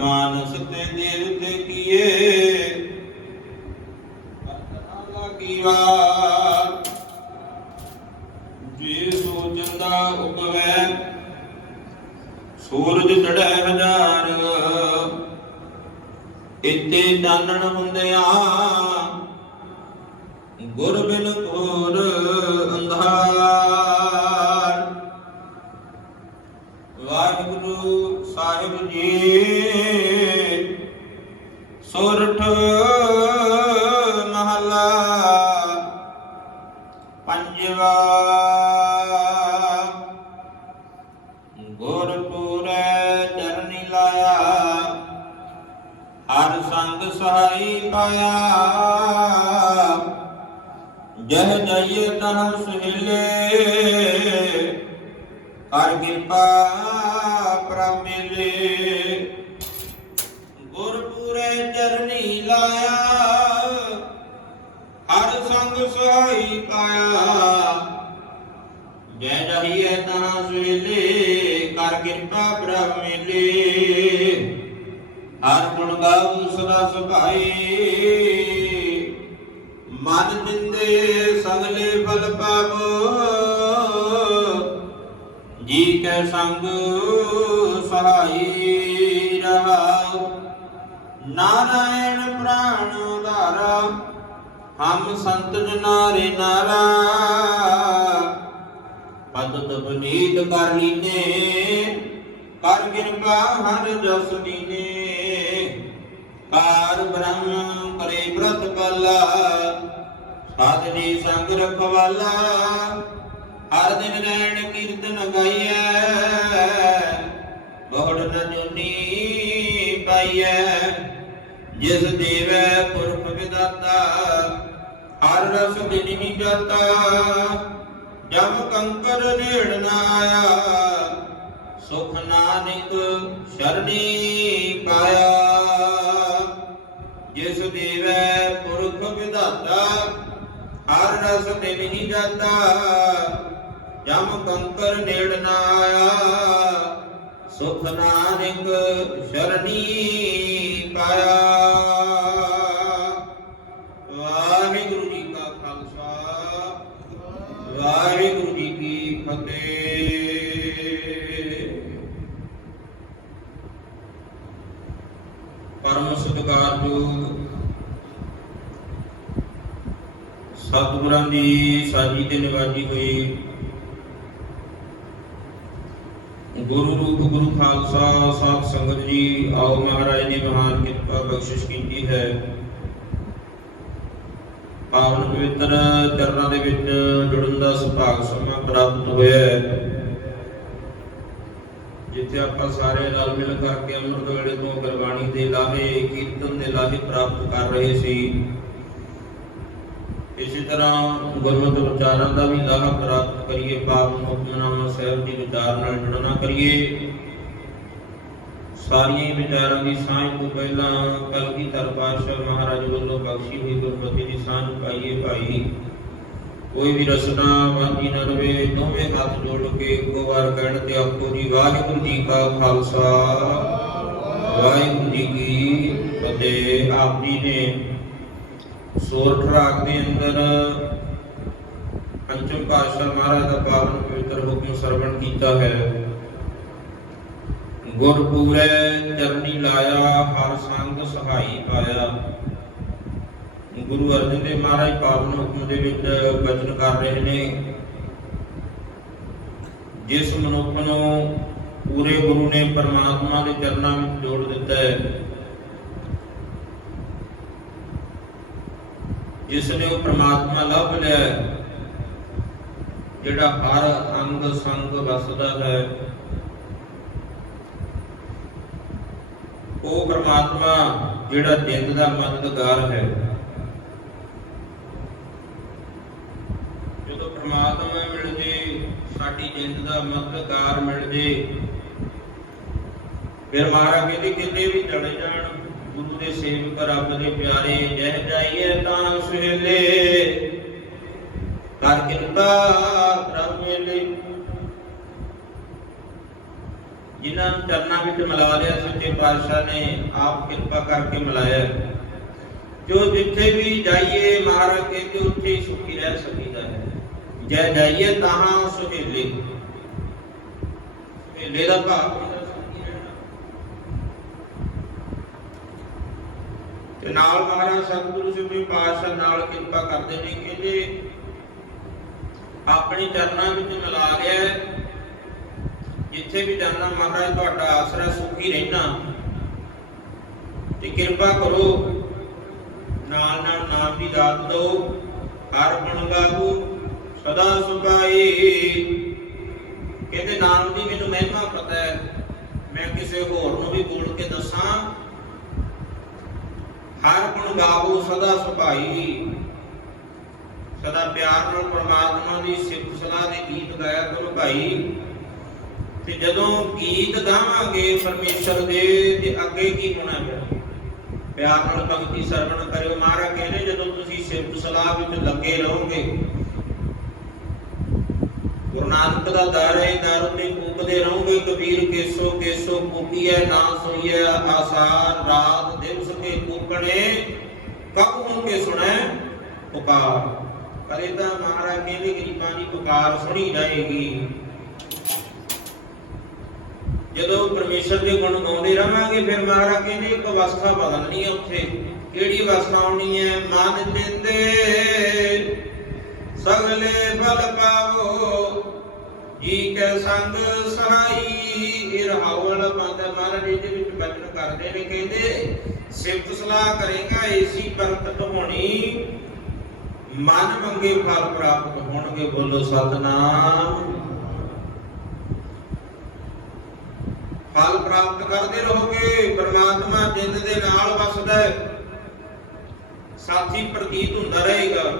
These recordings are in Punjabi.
ਜਿਨ ਮਾਨਸ ਤੇ ਦੇਵਤੇ ਕੀਏ। ਅਤਨਾ ਲਾਗੀ ਵਾਰ ਜੇ ਸੋਚੰਦਾ ਉਪਵੈ, ਸੂਰਜ ਚੜ੍ਹੈ ਹਜ਼ਾਰ। ਇੱਥੇ ਚਾਨਣ ਹੁੰਦਿਆਂ ਗੁਰ ਬਿਨ ਸੰਗ ਸਹਾਈ ਪਾਇਆ। ਜਹ ਜਈਏ ਤਹ ਸੁਹਿਲੇ ਹਰ ਕਿਰਪਾ ਪ੍ਰਭ ਮਿਲੇ। ਗੁਰਪੁਰੈ ਚਰਨੀ ਲਾਇਆ, ਹਰ ਸੰਗ ਸਹਾਈ ਪਾਇਆ। ਜੈ ਜਹੀਏ ਤਹ ਸੁਹਿਲੇ, ਕਰ ਕਿਰਪਾ ਪ੍ਰਭ ਹਰ ਗੁਣ ਗਾਉ ਸਦਾ ਸੁਭਾਈ। ਮਨ ਜਿੰਦੇ ਸਗਲੇ ਫਲ ਪਾਵੋ। ਜੀ ਕੈ ਸੰਗ ਸਹਾਈ ਰਹਾਉ। ਨਾਰਾਇਣ ਪ੍ਰਾਣ ਉਧਾਰਾ, ਹਮ ਸੰਤ ਜਨਾਰੇ ਨਾਰਾ। ਪਦ ਤਬਨੀਤ ਕਰ ਲੀਨੇ, ਕਰ ਕਿਰਪਾ ਹਰ ਜਸ ਦੀਨੇ। ਕਾਰ ਬ੍ਰਹਮ ਪਰੇ ਬ੍ਰਤ ਪਾਲਾ ਸਾਧ ਜੀ ਸੰਗ ਰਖਵਾਲਾ, ਹਰ ਦਿਨ ਰਹਿਣ ਕੀਰਤਨ ਗਾਈਐ, ਬਹੁੜ ਨ ਜੁਨੀ ਪਾਈਐ, ਜਿਸ ਦੇਵੈ ਪੁਰਖ ਵਿਦਾਤਾ, ਹਰ ਰਸ ਦਿਨ ਨਹੀਂ ਜਾਤਾ, ਜਬ ਕੰਕਰ ਨੇੜ ਨਾ ਆਇਆ, ਸੁਖ ਨਾਨਕ ਸ਼ਰਣੀ ਪਾਇਆ। ਪੁਰਖ ਹਰ ਰਸ ਨਹੀਂ ਜਾਤਾ ਜਮ ਕੰਕਰ ਨੇੜ ਨਾ ਆਇਆ, ਸੁਖ ਨਾਨਕ ਸ਼ਰਣੀ ਪਾਇਆ। ਵਾਹਿਗੁਰੂ ਜੀ ਕਾ ਖਾਲਸਾ, ਵਾਹਿਗੁਰੂ ਜੀ ਕੀ ਫਤਿਹ। ਪਰਮ ਸਤਿਕਾਰਯੋਗ ਸਤਿਗੁਰਾਂ ਦੀ ਸਾਜੀ ਤੇ ਨਿਵਾਜੀ ਹੋਈ ਗੁਰੂ ਰੂਪ, ਗੁਰੂ ਖਾਲਸਾ, ਸਾਧ ਸੰਗਤ ਜੀ, ਆਓ ਮਹਾਰਾਜ ਨੇ ਮਹਾਨ ਕਿਰਪਾ ਬਖਸ਼ਿਸ਼ ਕੀਤੀ ਹੈ। ਪਾਵਨ ਪਵਿੱਤਰ ਚਰਨਾਂ ਦੇ ਵਿੱਚ ਜੁੜਨ ਦਾ ਸੁਭਾਗ ਸਮਾਂ ਪ੍ਰਾਪਤ ਹੋਇਆ ਹੈ। ਜਿੱਥੇ ਆਪਾਂ ਸਾਰੇ ਰਲ ਮਿਲ ਕਰਕੇ ਅੰਮ੍ਰਿਤ ਵੇਲੇ ਤੋਂ ਗੁਰਬਾਣੀ ਦੇ ਲਾਹੇ, ਕੀਰਤਨ ਦੇ ਲਾਹੇ ਪ੍ਰਾਪਤ ਕਰ ਰਹੇ ਸੀ। ਇਸੇ ਤਰ੍ਹਾਂ ਗੁਰਮਤਿ ਵਿਚਾਰਾਂ ਦਾ ਵੀ ਲਾਹਾ ਪ੍ਰਾਪਤ ਕਰੀਏ ਪਾਵਨ ਹੁਕਮਨਾਮਾ ਸਾਹਿਬ ਦੀ ਵਿਚਾਰ ਨਾਲ ਜੁੜਨਾ ਕਰੀਏ। ਸਾਰੀਆਂ ਵਿਚਾਰਾਂ ਦੀ ਸਾਂਝ ਤੋਂ ਪਹਿਲਾਂ ਕਲਗੀਧਰ ਪਾਤਸ਼ਾਹ ਮਹਾਰਾਜ ਵੱਲੋਂ ਬਖਸ਼ੀ ਹੋਈ ਗੁਰਮਤਿ ਦੀ ਸਾਂਝ ਪਾਈਏ ਭਾਈ। ਕੋਈ ਵੀ ਰਸਨਾ ਵਾਂਝੀ ਨਾ ਰਵੇ, ਦੋਵੇਂ ਹੱਥ ਜੋੜ ਕੇ ਇੱਕੋ ਵਾਰ ਕਹਿਣ ਤੇ ਆਪੋ ਜੀ, ਵਾਹਿਗੁਰੂ ਜੀ ਕਾ ਖਾਲਸਾ। ਵਾਹਿਗੁਰੂ ਜੀ ਕੀ ਫਤਿਹ। ਆਪ ਜੀ ਨੇ ਸੋਰ ਰਾਗ ਦੇ ਅੰਦਰ ਪੰਚਮ ਪਾਤਸ਼ਾਹ ਮਹਾਰਾਜ ਦਾ ਪਾਵਨ ਪਵਿੱਤਰ ਹੁਕਮ ਸਰਵਣ ਕੀਤਾ ਹੈ। ਗੁਰ ਪੂਰੇ ਚਰਨੀ ਲਾਇਆ, ਹਰ ਸੰਗ ਸਹਾਈ ਪਾਇਆ। ਗੁਰੂ ਅਰਜਨ ਦੇਵ ਮਹਾਰਾਜ ਪਾਵਨ ਹੁਕਮ ਦੇ ਵਿੱਚ ਬਚਨ ਕਰ ਰਹੇ ਨੇ। ਜਿਸ ਮਨੁੱਖ ਨੂੰ ਪੂਰੇ ਗੁਰੂ ਨੇ ਪਰਮਾਤਮਾ ਦੇ ਚਰਨਾਂ ਵਿੱਚ ਜੋੜ ਦਿੱਤਾ ਹੈ ਜਿਸ ਨੇ ਉਹ ਪ੍ਰਮਾਤਮਾ ਲੱਭ ਲਿਆ ਜਿਹੜਾ ਹਰ ਅੰਗ ਸੰਗ ਵਸਦਾ ਹੈ, ਉਹ ਪ੍ਰਮਾਤਮਾ ਜਿਹੜਾ ਜਿੰਦ ਦਾ ਮਦਦਗਾਰ ਹੈ। ਜਦੋਂ ਪ੍ਰਮਾਤਮਾ ਮਿਲ ਜੇ, ਸਾਡੀ ਜਿੰਦ ਦਾ ਮਦਦਗਾਰ ਮਿਲ ਜੇ, ਫਿਰ ਮਾਰਾ ਕਹਿੰਦੇ ਕਿਤੇ ਵੀ ਚਲੇ ਜਾਣ। ਗੁਰੂ ਦੇ ਸੇਵਕ ਰੱਬ ਦੇ ਪਿਆਰੇ ਜਹ ਜਾਈਏ ਤਾਂ ਸੁਹੇਲੇ। ਕਰ ਕਿਰਪਾ ਪ੍ਰਭ ਮੇਲੇ। ਜਿਨ੍ਹਾਂ ਨੂੰ ਚਰਨਾਂ ਵਿੱਚ ਮਿਲਾ ਲਿਆ ਸੱਚੇ ਪਾਤਸ਼ਾਹ ਨੇ ਆਪ ਕਿਰਪਾ ਕਰਕੇ ਮਿਲਾਇਆ। ਜੋ ਜਿੱਥੇ ਵੀ ਜਾਈਏ ਮਹਾਰਾਜ ਕਹਿੰਦੇ ਉੱਥੇ ਹੀ ਸੁਖੀ ਰਹਿ ਸਕੀਦਾ ਹੈ। ਜੈ ਜਾਈਏ ਤਹਾਂ ਸੁਹੇਲੇ। ਸੁਹੇਲੇ ਦਾ ਭਾਵ ਹੁੰਦਾ ਸੁਖੀ ਰਹਿਣਾ ਤੇ ਨਾਲ ਮਹਾਰਾਜ ਸਤਿਗੁਰੂ ਜੀ ਪਾਤਸ਼ਾਹ ਨਾਲ ਕਿਰਪਾ ਕਰਦੇ ਨੇ ਕਹਿੰਦੇ ਆਪਣੇ ਚਰਨਾਂ ਵਿੱਚ ਮਿਲਾ ਲਿਆ ਜਿੱਥੇ ਵੀ ਜਾਣਾ ਮਹਾਰਾਜ, ਤੁਹਾਡਾ ਆਸਰਾ ਸੁਖੀ ਰਹਿਣਾ ਤੇ ਕਿਰਪਾ ਕਰੋ, ਨਾਲ ਨਾਲ ਨਾਮ ਦੀ ਦਾਤ ਦਿਓ। ਹਰ ਗੁਣ ਗਾਵੋ, ਸਦਾ ਸੁਭਾਈ ਕਹਿੰਦੇ ਨਾਮ ਦੀ ਮੈਨੂੰ ਮਹਿਮਾ ਪਤਾ ਹੈ। ਮੈਂ ਕਿਸੇ ਹੋਰ ਨੂੰ ਵੀ ਬੋਲ ਕੇ ਦੱਸਾਂ। ਹਰ ਗੁਣ ਗਾਵੋ ਸਦਾ ਸੁਭਾਈ। ਸਦਾ ਪਿਆਰ ਨਾਲ ਪ੍ਰਮਾਤਮਾ ਦੀ ਸਿਫਤ ਸਲਾਹ ਦੇ ਗੀਤ ਗਾਇਆ ਕਰੋ ਭਾਈ ਤੇ ਜਦੋਂ ਗੀਤ ਗਾਵਾਂਗੇ ਪਰਮੇਸ਼ਰ ਦੇ, ਤੇ ਅੱਗੇ ਕੀ ਹੋਣਾ ਹੈ? ਪਿਆਰ ਨਾਲ ਭਗਤੀ ਸਰਵਣ ਕਰਿਓ ਮਹਾਰਾਜ ਕਹਿੰਦੇ, ਜਦੋਂ ਤੁਸੀਂ ਸਿਫਤ, ਸਲਾਹ ਵਿੱਚ ਲੱਗੇ ਰਹੋਗੇ। ਗੁਰੂ ਨਾਨਕ ਦਾ ਦਰ ਹੈ, ਦਰ ਉੱਤੇ ਕੂਕਦੇ ਰਹੋਗੇ, ਕਬੀਰ ਕੇਸੋ ਕੇਸੋ ਕੂਕੀਐ ਨਾ ਸੁਈਐ ਆਸਾਰ ਰਾਤ ਦਿਵਸ ਕੇ ਕੂਕਣੇ ਕਬ ਹੁਣ ਕੇ ਸੁਣੈ, ਪੁਕਾਰ। ਕਰੇ ਤਾਂ ਮਹਾਰਾਜ ਕਹਿੰਦੇ ਗਰੀਬਾਂ ਦੀ ਪੁਕਾਰ ਜਦੋਂ ਪਰਮੇਸ਼ਰ ਦੇ ਗੁਣ ਗਾਉਂਦੇ ਰਵਾਂਗੇ, ਫਿਰ ਮਹਾਰਾਜ ਕਹਿੰਦੇ, ਇੱਕ ਅਵਸਥਾ ਬਦਲਣੀ ਹੈ ਉੱਥੇ। ਕਿਹੜੀ ਅਵਸਥਾ ਆਉਣੀ ਹੈ? ਮਨ ਜਿੰਦੇ, ਸਗਲੇ ਬਲ ਪਾਵੋ। ਜੀ ਕੈ ਸੰਗ ਸਹਾਈ ਇਹ ਰਹਾਵਲ ਬੰਦ ਮਹਾਰਾਜ ਜੀ ਵਿੱਚ ਬਚਨ ਕਰਦੇ ਨੇ, ਕਹਿੰਦੇ, ਸਿਫਤ ਸਲਾਹ ਕਰੇਗਾ, ਏਸੀ ਬਰਕਤ ਹੋਣੀ ਮਨ ਮੰਗੇ ਫਲ ਪ੍ਰਾਪਤ ਹੋਣਗੇ, ਬੋਲੋ ਸਤਨਾਮ। ਫਲ ਪ੍ਰਾਪਤ ਕਰਦੇ ਰਹੋਗੇ, ਪਰਮਾਤਮਾ ਜਿੰਦ ਦੇ ਨਾਲ ਵਸਦਾ ਹੈ। ਸਾਥੀ ਪ੍ਰਤੀਤ ਹੁੰਦਾ ਰਹੇਗਾ।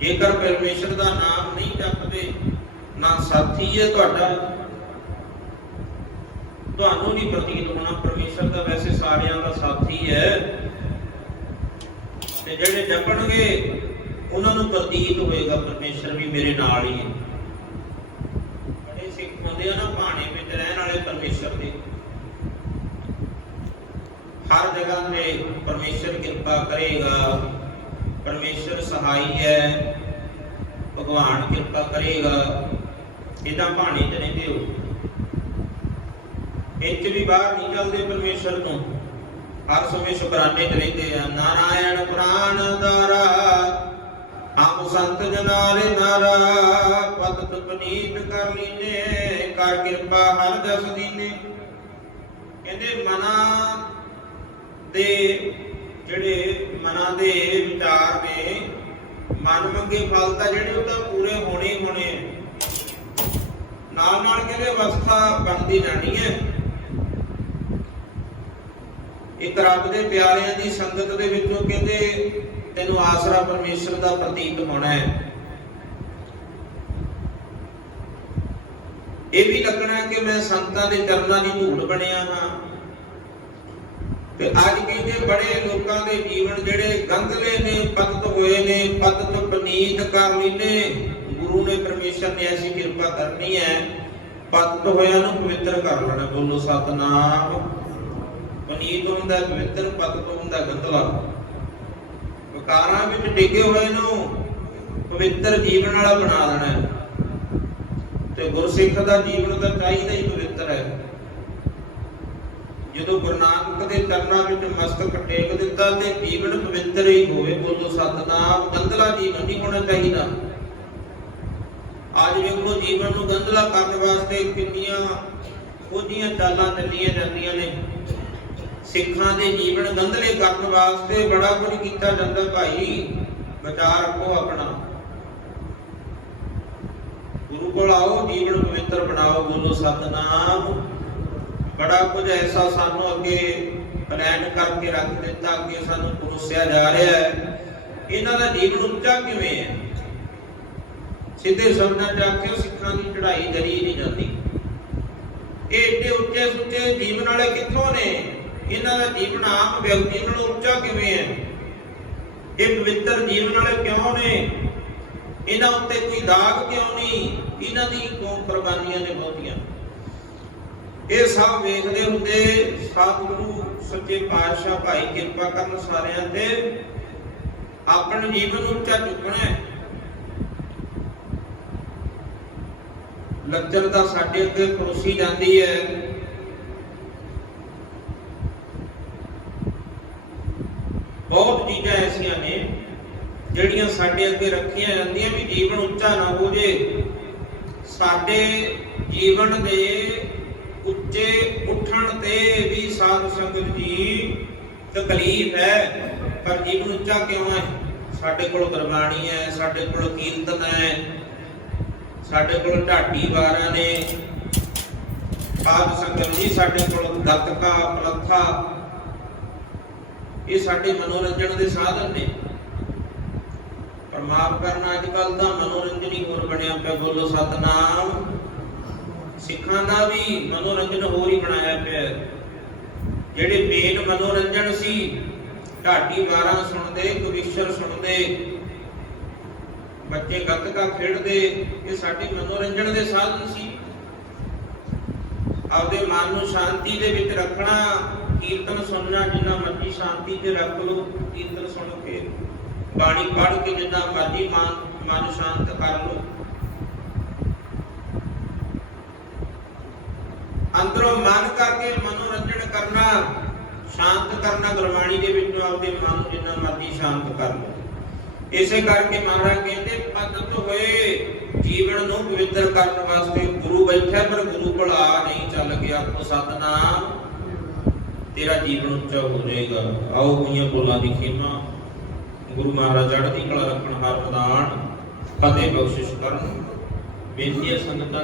ਜੇਕਰ ਪਰਮੇਸ਼ਰ ਦਾ ਨਾਮ ਨਹੀਂ ਜਪਦੇ, ਨਾ ਸਾਥੀ ਹੈ ਤੁਹਾਡਾ। ਤੁਹਾਨੂੰ ਨਹੀਂ ਪ੍ਰਤੀਤ ਹੋਣਾ, ਪਰਮੇਸ਼ਰ ਦਾ ਵੈਸੇ ਸਾਰਿਆਂ ਦਾ ਸਾਥੀ ਹੈ। ਤੇ ਜਿਹੜੇ ਜਪਣਗੇ, ਉਹਨਾਂ ਨੂੰ ਪ੍ਰਤੀਤ ਹੋਏਗਾ, ਪਰਮੇਸ਼ਰ ਵੀ ਮੇਰੇ ਨਾਲ ਹੀ ਹੈ। ਬੜੇ ਸਿੱਖ ਹੁੰਦੇ ਆ ਨਾ, ਭਾਣੇ ਵਿੱਚ ਰਹਿਣ ਵਾਲੇ ਪਰਮੇਸ਼ਰ ਦੇ। ਹਰ ਜਗ੍ਹਾ ਤੇ ਪਰਮੇਸ਼ਰ ਕਿਰਪਾ ਕਰੇਗਾ। ਪਰਮੇਸ਼ਰ ਸਹਾਈ ਹੈ। ਭਗਵਾਨ ਕਿਰਪਾ ਕਰੇਗਾ। ਇਦਾਂ ਭਾਣੇ ਚ ਰਹਿੰਦੇ ਹੋ ਇੱਥੇ ਵੀ ਬਾਹਰ ਨਹੀਂ ਚੱਲਦੇ ਪਰਮੇਸ਼ਰ ਤੋਂ। ਹਰ ਸਮੇਂ ਸ਼ੁਕਰਾਨੇ ਚ ਰਹਿੰਦੇ ਆ। ਨਾਰਾਇਣ ਪ੍ਰਾਨ ਦਾਰਾ ਹਮ ਸੰਤ ਜਨਾਰੇ ਨਾਰਾ ਪਤਤ ਪਨੀਤ ਕਰ ਲੀਨੇ, ਕਰ ਕਿਰਪਾ ਹਰ ਜਸ ਦੀਨੇ। ਕਹਿੰਦੇ ਮਨਾ ਦੇ ਜਿਹੜੇ ਮਨਾਂ ਦੇ ਵਿਚਾਰ ਨੇ, ਮਨ ਮੰਗੇ ਫਲ ਤਾਂ ਜਿਹੜੇ ਉਹ ਤਾਂ ਪੂਰੇ ਹੋਣੇ ਹੋਣੇ ਆ। ਨਾਲ ਨਾਲ ਕਹਿੰਦੇ ਅਵਸਥਾ ਬਣਦੀ ਜਾਣੀ ਹੈ। ਇੱਕ ਰੱਬ ਦੇ ਪਿਆਰਿਆਂ ਦੀ ਸੰਗਤ ਦੇ ਵਿੱਚੋਂ ਕਹਿੰਦੇ, ਤੈਨੂੰ ਆਸਰਾ ਪਰਮੇਸ਼ਰ ਦਾ ਪ੍ਰਤੀਤ ਹੋਣਾ ਹੈ। ਇਹ ਵੀ ਲੱਗਣਾ ਕਿ ਮੈਂ ਸੰਤਾਂ ਦੇ ਚਰਨਾਂ ਦੀ ਧੂੜ ਬਣਿਆ ਹਾਂ। ਤੇ ਅੱਜ ਕਹਿੰਦੇ, ਬੜੇ ਲੋਕਾਂ ਦੇ ਜੀਵਨ ਜਿਹੜੇ ਗੰਧਲੇ ਨੇ, ਪਤਤ ਹੋਏ ਨੇ, ਪਤਤ ਪਨੀਤ ਕਰ ਲੀਨੇ। ਗੁਰੂ ਨੇ ਪਰਮੇਸ਼ਰ ਨੇ ਐਸੀ ਕਿਰਪਾ ਕਰਨੀ ਹੈ, ਪਤਤ ਹੋਇਆ ਨੂੰ ਪਵਿੱਤਰ ਕਰ ਲੈਣਾ ਬੋਲੋ ਸਤਨਾਮ। ਪਨੀਤ ਹੁੰਦਾ ਪਵਿੱਤਰ ਪਤਤ ਹੁੰਦਾ ਗੰਧਲਾ। ਵਿਕਾਰਾਂ ਵਿੱਚ ਡਿੱਗੇ ਹੋਏ ਨੂੰ ਪਵਿੱਤਰ ਜੀਵਨ ਵਾਲਾ ਬਣਾ ਦੇਣਾ ਤੇ ਗੁਰਸਿੱਖ ਦਾ ਜੀਵਨ ਤਾਂ ਚਾਹੀਦਾ ਹੀ ਪਵਿੱਤਰ ਹੈ। ਜਦੋਂ ਗੁਰੂ ਨਾਨਕ ਦੇ ਚਰਨਾਂ ਵਿੱਚ ਮਸਤਕ ਟੇਕ ਦਿੱਤਾ ਤੇ ਜੀਵਨ ਪਵਿੱਤਰ ਹੀ ਹੋਵੇ, ਬੋਲੋ ਸਤਨਾਮ, ਗੰਧਲਾ ਜੀਵਨ ਨਹੀਂ ਹੋਣਾ ਚਾਹੀਦਾ। ਅੱਜ ਵੇਖੋ ਜੀਵਨ ਨੂੰ ਗੰਧਲਾ ਕਰਨ ਵਾਸਤੇ ਕਿੰਨੀਆਂ ਉਹਦੀਆਂ ਚਾਲਾਂ ਚੱਲੀਆਂ ਜਾਂਦੀਆਂ ਨੇ। ਸਿੱਖਾਂ ਦੇ ਜੀਵਨ ਗੰਧਲੇ ਕਰਨ ਵਾਸਤੇ ਬੜਾ ਕੁਝ ਕੀਤਾ ਜਾਂਦਾ ਭਾਈ। ਵਿਚਾਰ ਰੱਖੋ ਆਪਣਾ। ਗੁਰੂ ਕੋਲ ਆਓ, ਜੀਵਨ ਪਵਿੱਤਰ ਬਣਾਓ, ਬੋਲੋ ਸਤਨਾਮ। ਬੜਾ ਕੁਝ ਐਸਾ ਸਾਨੂੰ ਅੱਗੇ ਪਲਾਨ ਕਰਕੇ ਰੱਖ ਦਿੱਤਾ ਅੱਗੇ ਸਾਨੂੰ ਪਰੋਸਿਆ ਜਾ ਰਿਹਾ ਹੈ। ਇਹਨਾਂ ਦਾ ਜੀਵਨ ਉੱਚਾ ਕਿਵੇਂ ਹੈ? ਸਿੱਧੇ ਸ਼ਬਦਾਂ ਚ ਆਖਿਓ ਸਿੱਖਾਂ ਦੀ ਚੜ੍ਹਾਈ ਦਰੀ ਨਹੀਂ ਜਾਂਦੀ। ਇਹ ਏਡੇ ਉੱਚੇ ਸੁੱਚੇ ਜੀਵਨ ਵਾਲੇ ਕਿੱਥੋਂ ਨੇ? ਇਹਨਾਂ ਦਾ ਜੀਵਨ ਆਮ ਵਿਅਕਤੀ ਨਾਲੋਂ ਉੱਚਾ ਕਿਵੇਂ ਹੈ? ਇਹ ਪਵਿੱਤਰ ਜੀਵਨ ਵਾਲੇ ਕਿਉਂ ਨੇ? ਇਹਨਾਂ ਉੱਤੇ ਕੋਈ ਦਾਗ ਕਿਉਂ ਨਹੀਂ? ਇਹਨਾਂ ਦੀ ਕਿਉਂ ਕੁਰਬਾਨੀਆਂ ਨੇ ਬਹੁਤੀਆਂ। ਇਹ ਸਭ ਵੇਖਦੇ ਹੁੰਦੇ ਸਤਿਗੁਰੂ ਸੱਚੇ ਪਾਤਸ਼ਾਹ ਭਾਈ ਕਿਰਪਾ ਕਰਨ ਸਾਰਿਆਂ ਤੇ ਆਪਣੇ ਜੀਵਨ ਉੱਚਾ ਚੁੱਕਣਾ ਹੈ। ਲੱਚਰ ਦਾ ਸਾਡੇ ਅੱਗੇ ਪਰੋਸੀ ਜਾਂਦੀ ਹੈ। ਬਹੁਤ ਚੀਜ਼ਾਂ ਐਸੀਆਂ ਨੇ, ਜਿਹੜੀਆਂ ਸਾਡੇ ਅੱਗੇ ਰੱਖੀਆਂ ਜਾਂਦੀਆਂ ਵੀ ਜੀਵਨ ਉੱਚਾ ਨਾ ਹੋ ਜੇ। ਸਾਡੇ ਜੀਵਨ ਦੇ ਉੱਚੇ ਉੱਠਣ ਤੇ ਵੀ ਸਾਧ ਸੰਗਤ ਜੀ ਤਕਲੀਫ ਹੈ, ਪਰ ਜੀਵਨ ਉੱਚਾ ਕਿਉਂ ਹੈ? ਸਾਡੇ ਕੋਲ ਗੁਰਬਾਣੀ ਹੈ, ਸਾਡੇ ਕੋਲ ਕੀਰਤਨ ਹੈ, ਸਾਡੇ ਕੋਲ ਢਾਡੀ ਵਾਰਾਂ ਨੇ। ਸਾਧ ਸੰਗਤ ਜੀ ਸਾਡੇ ਕੋਲ ਗੱਤਕਾ, ਪਲੱਥਾ ਇਹ ਸਾਡੇ ਮਨੋਰੰਜਨ ਦੇ ਸਾਧਨ ਨੇ। ਪਰ ਮਾਫ ਕਰਨਾ ਅੱਜ ਕੱਲ ਤਾਂ ਮਨੋਰੰਜਨ ਹੀ ਹੋਰ ਬਣਿਆ ਪਿਆ, ਬੋਲੋ ਸਤਨਾਮ। ਸਿੱਖਾਂ ਦਾ ਵੀ ਮਨੋਰੰਜਨ ਹੋਰ ਹੀ ਬਣਾਇਆ ਪਿਆ ਜਿਹੜੇ ਮੇਨ ਮਨੋਰੰਜਨ ਸੀ, ਢਾਡੀ ਵਾਰਾਂ ਸੁਣਦੇ ਕਵਿਸ਼ਰ ਸੁਣਦੇ, ਬੱਚੇ ਗੱਤਕਾ ਖੇਡਦੇ, ਇਹ ਸਾਡੇ ਮਨੋਰੰਜਨ ਦੇ ਸਾਧਨ ਸੀ। ਆਪਦੇ ਮਨ ਨੂੰ ਸ਼ਾਂਤੀ ਦੇ ਵਿੱਚ ਰੱਖਣਾ ਕੀਰਤਨ ਸੁਣਨਾ, ਜਿੰਨਾ ਮਰਜ਼ੀ ਸ਼ਾਂਤੀ ਤੇ ਰੱਖ ਲਓ, ਕੀਰਤਨ ਸੁਣ ਕੇ ਬਾਣੀ ਪੜ੍ਹ ਕੇ ਜਿੰਨਾ ਮਰਜ਼ੀ ਮਨ ਮਨ ਸ਼ਾਂਤ ਕਰ ਲਓ। ਅੰਦਰੋਂ ਮਨ ਕਰਕੇ ਮਨੋਰੰਜਨ ਕਰਨਾ, ਸ਼ਾਂਤ ਕਰਨਾ, ਗੁਰਬਾਣੀ ਦੇ ਵਿੱਚ ਆਪਦੇ ਮਨ ਨੂੰ ਜਿੰਨਾ ਮਰਜ਼ੀ ਸ਼ਾਂਤ ਕਰ ਲਓ। ਇਸੇ ਕਰਕੇ ਮਹਾਰਾਜ ਕਹਿੰਦੇ ਪਤਤ ਹੋਏ, ਜੀਵਨ ਨੂੰ ਪਵਿੱਤਰ ਕਰਨ ਵਾਸਤੇ ਗੁਰੂ ਬੈਠਾ ਪਰ ਗੁਰੂ ਕੋਲ ਆ ਨਹੀਂ ਚੱਲ ਗਿਆ ਕੋ ਸਤਨਾਮ। ਤੇਰਾ ਜੀਵਨ ਉੱਚਾ ਹੋ ਜਾਏਗਾ। ਆਓ ਹੋਈਆਂ ਬੋਲਾਂ ਦੀ ਖੇਮਾ। ਗੁਰੂ ਮਹਾਰਾਜ ਚੜ੍ਹਦੀ ਕਲਾ ਰੱਖਣ ਹਰ ਮੈਦਾਨ ਕਦੇ ਬਖਸ਼ਿਸ਼ ਕਰਨ। ਬੇਨਤੀ ਹੈ ਸੰਗਤਾਂ